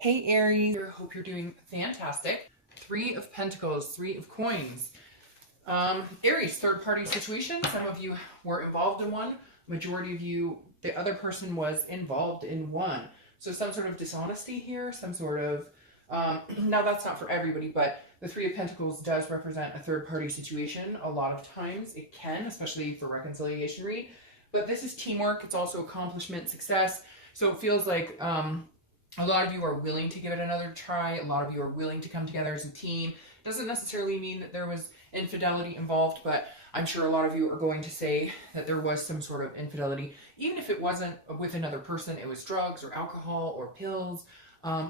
Hey Aries, I hope you're doing fantastic. Three of Pentacles, Three of Coins. Aries, third party situation. Some of you were involved in one. Majority of you, the other person was involved in one. So some sort of dishonesty here, some sort of, now that's not for everybody, but the Three of Pentacles does represent a third party situation. A lot of times it can, especially for reconciliation read. But this is teamwork. It's also accomplishment, success. So it feels like, a lot of you are willing to give it another try. A lot of you are willing to come together as a team. Doesn't necessarily mean that there was infidelity involved, but I'm sure a lot of you are going to say that there was some sort of infidelity. Even if it wasn't with another person, it was drugs or alcohol or pills,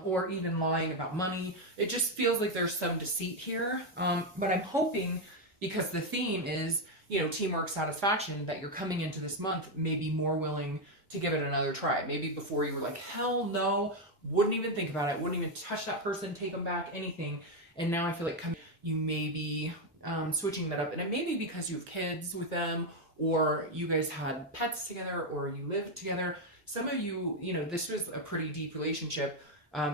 or even lying about money. It just feels like there's some deceit here. But I'm hoping, because the theme is, you know, teamwork, satisfaction, that you're coming into this month maybe more willing to give it another try. Maybe before you were like, hell no, wouldn't even think about it, wouldn't even touch that person, take them back, anything. And now I feel like you may be switching that up. And it may be because you have kids with them, or you guys had pets together, or you lived together. Some of you, you know, this was a pretty deep relationship.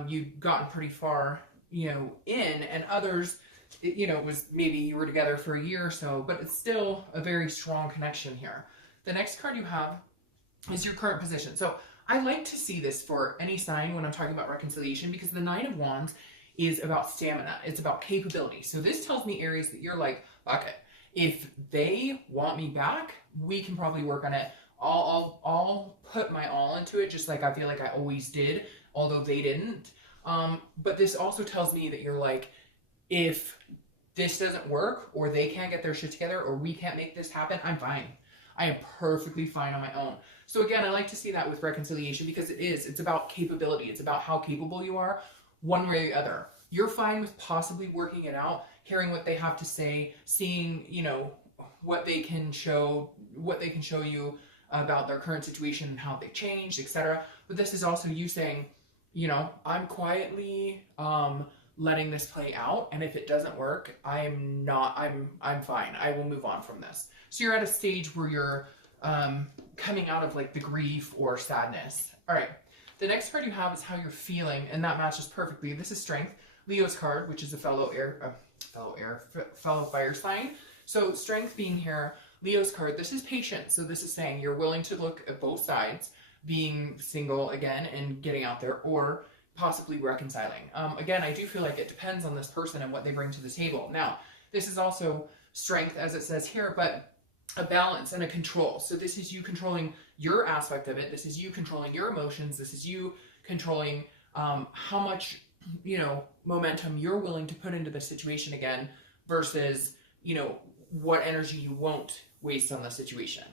You'd gotten pretty far, you know, in, and others, you know, it was maybe you were together for a year or so, but it's still a very strong connection here. The next card you have is your current position. So I like to see this for any sign when I'm talking about reconciliation, because the Nine of Wands is about stamina. It's about capability. So this tells me, Aries, that you're like, okay, if they want me back, we can probably work on it. I'll put my all into it, just like I feel like I always did, although they didn't. But this also tells me that you're like, if this doesn't work, or they can't get their shit together, or we can't make this happen, I'm fine. I am perfectly fine on my own. So again, I like to see that with reconciliation, because it's about capability. It's about how capable you are, one way or the other. You're fine with possibly working it out, hearing what they have to say, seeing, you know, what they can show you about their current situation and how they changed, etc. But this is also you saying, you know, I'm quietly letting this play out, and if it doesn't work, I'm fine. I will move on from this. So you're at a stage where you're coming out of like the grief or sadness. All right. The next card you have is how you're feeling, and that matches perfectly. This is Strength, Leo's card, which is a fellow fire sign. So Strength being here, Leo's card, this is patience. So this is saying you're willing to look at both sides, being single again and getting out there, or possibly reconciling. Again, I do feel like it depends on this person and what they bring to the table. Now, this is also Strength, as it says here, but a balance and a control. So this is you controlling your aspect of it. This is you controlling your emotions. This is you controlling how much, you know, momentum you're willing to put into the situation again, versus, you know, what energy you won't waste on the situation.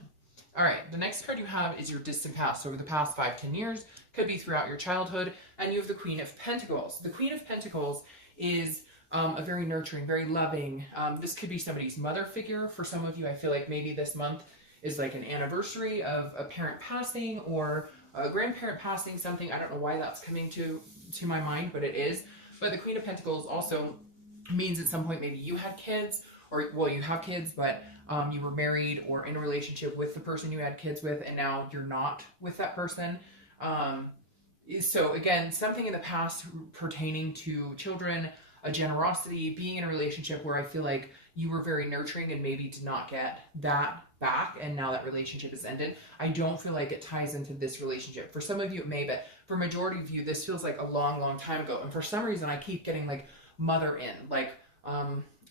All right, the next card you have is your distant past. So over the past 5-10 years, could be throughout your childhood, and you have the Queen of Pentacles. The Queen of Pentacles is a very nurturing, very loving. This could be somebody's mother figure. For some of you, I feel like maybe this month is like an anniversary of a parent passing or a grandparent passing, something. I don't know why that's coming to my mind, but it is. But the Queen of Pentacles also means at some point maybe you had kids, or, well, you have kids, but you were married or in a relationship with the person you had kids with, and now you're not with that person. So again, something in the past pertaining to children, a generosity, being in a relationship where I feel like you were very nurturing and maybe did not get that back, and now that relationship has ended. I don't feel like it ties into this relationship. For some of you it may, but for majority of you, this feels like a long, long time ago. And for some reason, I keep getting like mother in, like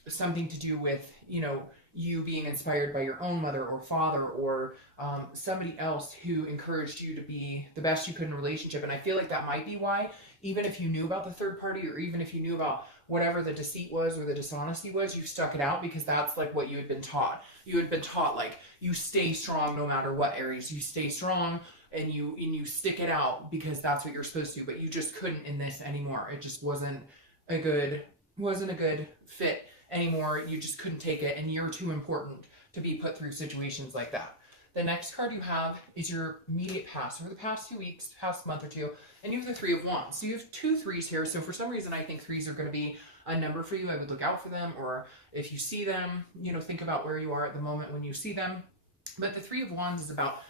something to do with, you know, you being inspired by your own mother or father, or somebody else who encouraged you to be the best you could in a relationship. And I feel like that might be why, even if you knew about the third party, or even if you knew about whatever the deceit was or the dishonesty was, you stuck it out, because that's like what you had been taught. You had been taught, like, you stay strong no matter what, Aries. You stay strong and you stick it out because that's what you're supposed to, but you just couldn't in this anymore. It just wasn't a good fit anymore. You just couldn't take it, and you're too important to be put through situations like that. The next card you have is your immediate past, over the past 2 weeks, past month or two, and you have the Three of Wands. So you have 2 threes here. So for some reason, I think threes are going to be a number for you. I would look out for them, or if you see them, you know, think about where you are at the moment when you see them. But the Three of Wands is about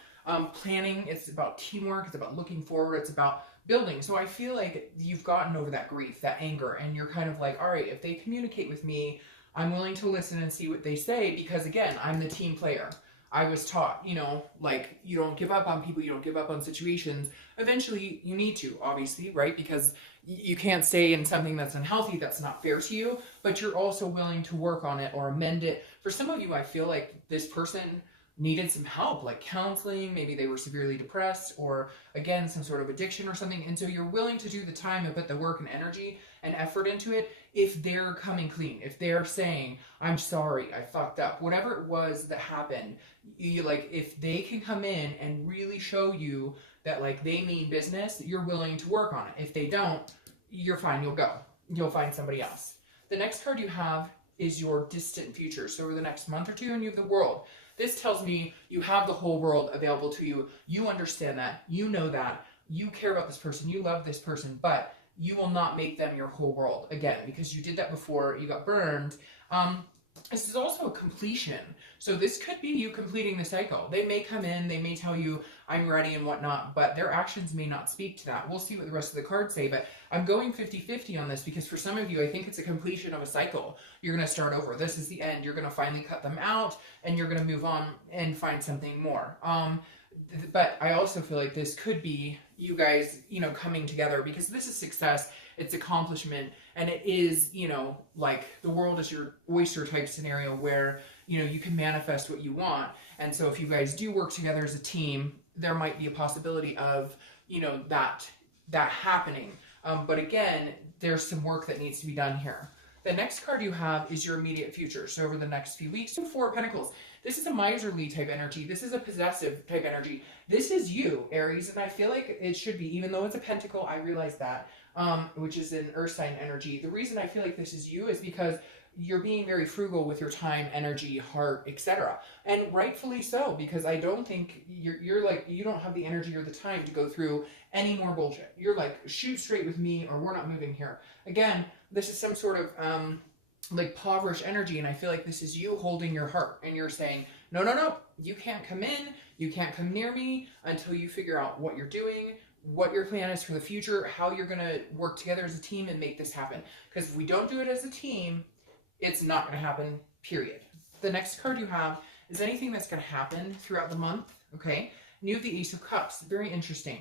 planning. It's about teamwork. It's about looking forward. It's about building. So I feel like you've gotten over that grief, that anger, and you're kind of like, all right, if they communicate with me, I'm willing to listen and see what they say, because again, I'm the team player. I was taught, you know, like, you don't give up on people, you don't give up on situations. Eventually you need to, obviously, right? Because you can't stay in something that's unhealthy, that's not fair to you, but you're also willing to work on it or amend it. For some of you, I feel like this person needed some help, like counseling, maybe they were severely depressed, or again, some sort of addiction or something. And so you're willing to do the time and put the work and energy and effort into it if they're coming clean, if they're saying, I'm sorry, I fucked up, whatever it was that happened. You like, if they can come in and really show you that like they mean business, you're willing to work on it. If they don't, you're fine, you'll find somebody else. The next card you have is your distant future. So over the next month or two, and you have the World. This tells me you have the whole world available to you. You understand that, you know that, you care about this person, you love this person, but you will not make them your whole world again, because you did that before, you got burned. This is also a completion. So this could be you completing the cycle. They may come in, they may tell you, I'm ready and whatnot, but their actions may not speak to that. We'll see what the rest of the cards say, but I'm going 50-50 on this, because for some of you, I think it's a completion of a cycle. You're going to start over. This is the end. You're going to finally cut them out, and you're going to move on and find something more. But I also feel like this could be you guys, you know, coming together, because this is success, it's accomplishment, and it is, you know, like the world is your oyster type scenario where, you know, you can manifest what you want. And so if you guys do work together as a team, there might be a possibility of, you know, that happening. But again, there's some work that needs to be done here. The next card you have is your immediate future. So over the next few weeks, Four of Pentacles. This is a miserly type energy. This is a possessive type energy. This is you, Aries, and I feel like it should be, even though it's a pentacle, I realize that, which is an earth sign energy. The reason I feel like this is you is because you're being very frugal with your time, energy, heart, etc. And rightfully so, because I don't think you're like, you don't have the energy or the time to go through any more bullshit. You're like, shoot straight with me or we're not moving here. Again, this is some sort of like impoverished energy, and I feel like this is you holding your heart and you're saying, no, no, no, you can't come in, you can't come near me until you figure out what you're doing, what your plan is for the future, how you're going to work together as a team and make this happen. Because if we don't do it as a team, it's not going to happen, period. The next card you have is anything that's going to happen throughout the month, okay? And you have the Ace of Cups, very interesting.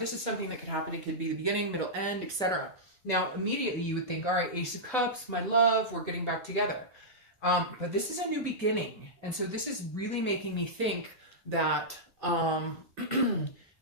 This is something that could happen. It could be the beginning, middle, end, etc. Now, immediately you would think, all right, Ace of Cups, my love, we're getting back together. But this is a new beginning. And so this is really making me think that,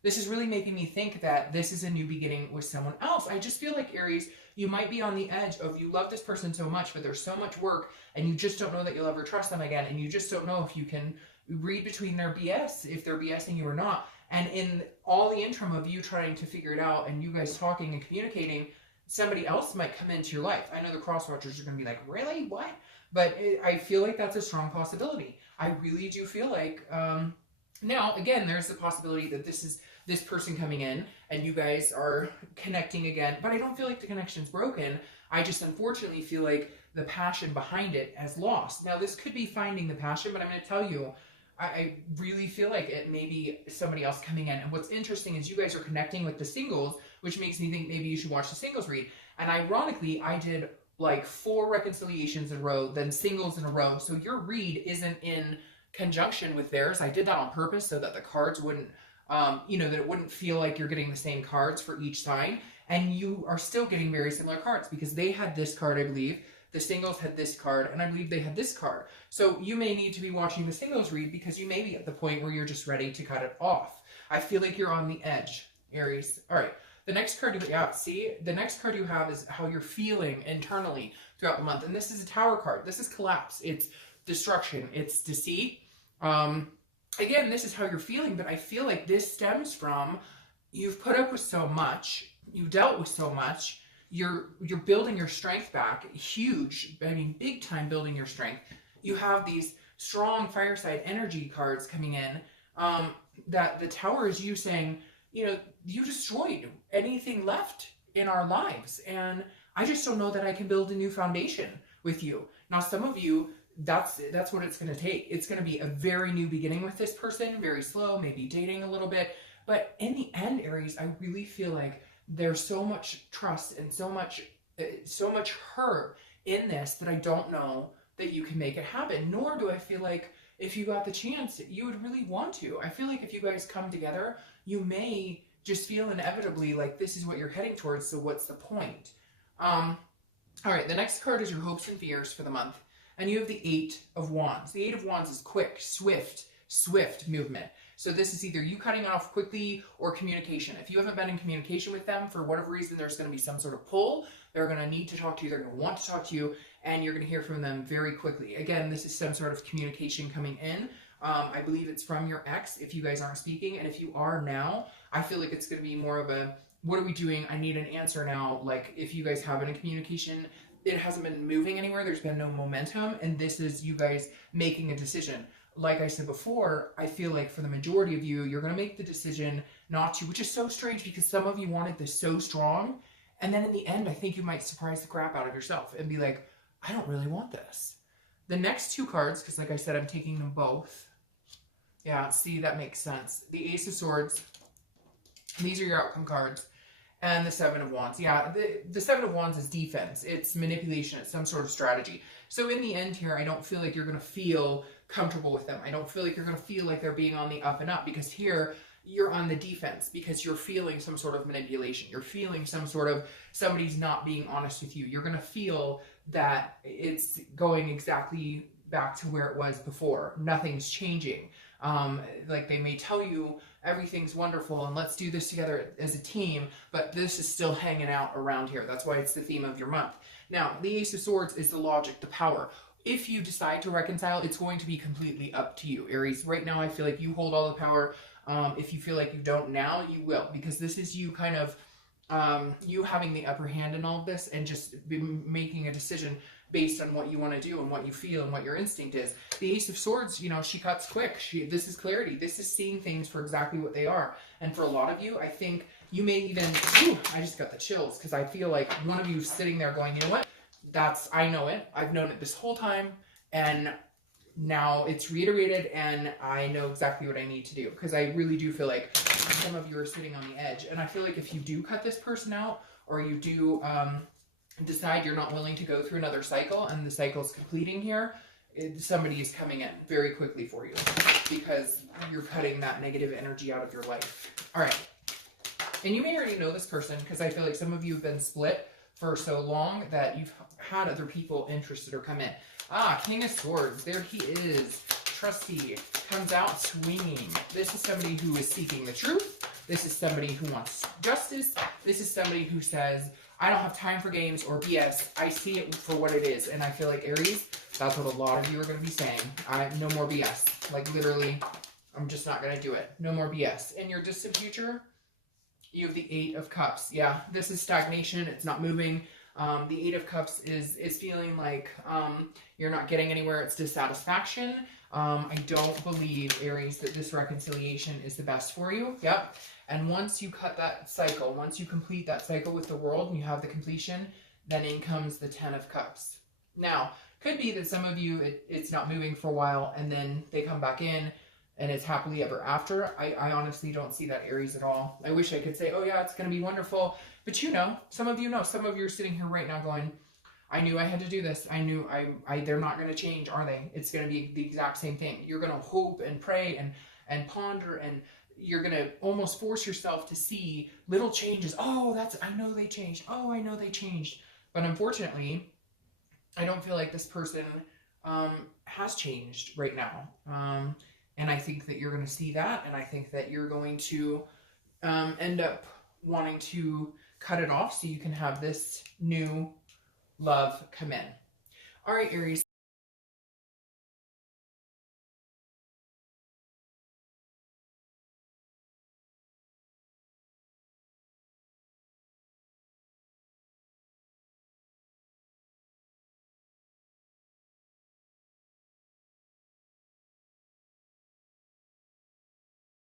this is a new beginning with someone else. I just feel like, Aries, you might be on the edge of, you love this person so much, but there's so much work and you just don't know that you'll ever trust them again. And you just don't know if you can read between their BS, if they're BSing you or not. And in all the interim of you trying to figure it out and you guys talking and communicating, somebody else might come into your life. I know the cross watchers are going to be like, really? What? But I feel like that's a strong possibility. I really do feel like, now, again, there's the possibility that this is this person coming in and you guys are connecting again, but I don't feel like the connection's broken. I just unfortunately feel like the passion behind it has lost. Now, this could be finding the passion, but I'm going to tell you, I really feel like it may be somebody else coming in. And what's interesting is you guys are connecting with the singles, which makes me think maybe you should watch the singles read. And ironically, I did like 4 reconciliations in a row, then singles in a row. So your read isn't in conjunction with theirs. I did that on purpose so that the cards wouldn't, you know, that it wouldn't feel like you're getting the same cards for each sign. And you are still getting very similar cards because they had this card, I believe. The singles had this card, and I believe they had this card. So you may need to be watching the singles read because you may be at the point where you're just ready to cut it off. I feel like you're on the edge, Aries. All right. The next card, the next card you have is how you're feeling internally throughout the month. And this is a Tower card. This is collapse. It's destruction. It's deceit. Again, this is how you're feeling, but I feel like this stems from you've put up with so much. You dealt with so much. You're building your strength back. Huge. I mean, big time building your strength. You have these strong fireside energy cards coming in. That the Tower is you saying, you know, you destroyed anything left in our lives. And I just don't know that I can build a new foundation with you. Now, some of you, that's what it's going to take. It's going to be a very new beginning with this person, very slow, maybe dating a little bit. But in the end, Aries, I really feel like there's so much trust and so much hurt in this that I don't know that you can make it happen. Nor do I feel like if you got the chance, you would really want to. I feel like if you guys come together, you may just feel inevitably like this is what you're heading towards, so what's the point? All right, the next card is your hopes and fears for the month. And you have the 8 of Wands. The 8 of Wands is quick, swift movement. So this is either you cutting off quickly or communication. If you haven't been in communication with them, for whatever reason, there's going to be some sort of pull. They're going to need to talk to you. They're going to want to talk to you, and you're going to hear from them very quickly. Again, this is some sort of communication coming in. I believe it's from your ex if you guys aren't speaking. And if you are now, I feel like it's going to be more of a, what are we doing? I need an answer now. Like if you guys have been in communication, it hasn't been moving anywhere. There's been no momentum. And this is you guys making a decision. Like I said before, I feel like for the majority of you, you're going to make the decision not to, which is so strange because some of you wanted this so strong. And then in the end, I think you might surprise the crap out of yourself and be like, I don't really want this. The next 2 cards, because like I said, I'm taking them both. Yeah, see, that makes sense. The Ace of Swords. These are your outcome cards. And the 7 of Wands. Yeah, the 7 of Wands is defense. It's manipulation. It's some sort of strategy. So in the end here, I don't feel like you're going to feel comfortable with them. I don't feel like you're going to feel like they're being on the up and up, because here you're on the defense because you're feeling some sort of manipulation. You're feeling some sort of somebody's not being honest with you. You're going to feel that it's going exactly back to where it was before. Nothing's changing. Like they may tell you everything's wonderful and let's do this together as a team, but this is still hanging out around here. That's why it's the theme of your month. Now, the Ace of Swords is the logic, the power. If you decide to reconcile, it's going to be completely up to you, Aries. Right now, I feel like you hold all the power. If you feel like you don't now, you will, because this is you kind of, you having the upper hand in all of this and just making a decision based on what you want to do and what you feel and what your instinct is. The Ace of Swords, you know, she cuts quick. This is clarity. This is seeing things for exactly what they are. And for a lot of you, I think you may even, I just got the chills because I feel like one of you is sitting there going, you know what? I know it. I've known it this whole time. And now it's reiterated and I know exactly what I need to do, because I really do feel like some of you are sitting on the edge. And I feel like if you do cut this person out, or you do, decide you're not willing to go through another cycle and the cycle's completing here, somebody is coming in very quickly for you because you're cutting that negative energy out of your life. All right. And you may already know this person because I feel like some of you have been split for so long that you've had other people interested or come in. King of Swords. There he is. Trusty. Comes out swinging. This is somebody who is seeking the truth. This is somebody who wants justice. This is somebody who says, I don't have time for games or BS. I see it for what it is. And I feel like, Aries, that's what a lot of you are going to be saying. No more BS. Like, literally, I'm just not going to do it. No more BS. In your distant future, you have the 8 of Cups. Yeah, this is stagnation. It's not moving. The 8 of Cups is feeling like you're not getting anywhere. It's dissatisfaction. I don't believe, Aries, that this reconciliation is the best for you. Yep. And once you cut that cycle, once you complete that cycle with the world and you have the completion, then in comes the 10 of Cups. Now, could be that some of you, it's not moving for a while and then they come back in and it's happily ever after. I honestly don't see that, Aries, at all. I wish I could say, oh yeah, it's going to be wonderful. But you know, some of you are sitting here right now going, I knew I had to do this. I knew they're not going to change, are they? It's going to be the exact same thing. You're going to hope and pray and ponder, and you're going to almost force yourself to see little changes. Oh, I know they changed. Oh, I know they changed. But unfortunately, I don't feel like this person has changed right now. And I think that you're going to see that. And I think that you're going to end up wanting to cut it off so you can have this new love come in. All right, Aries.